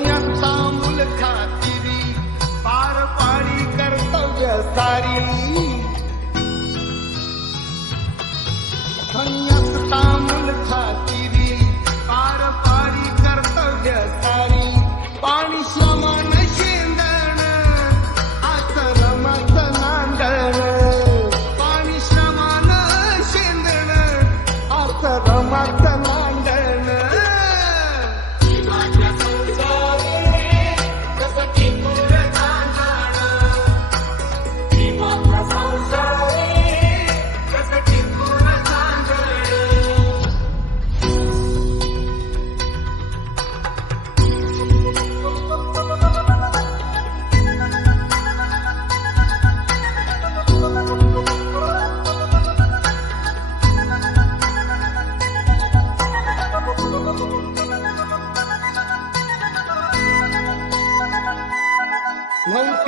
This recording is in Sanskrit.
मुल्खा पार पाणि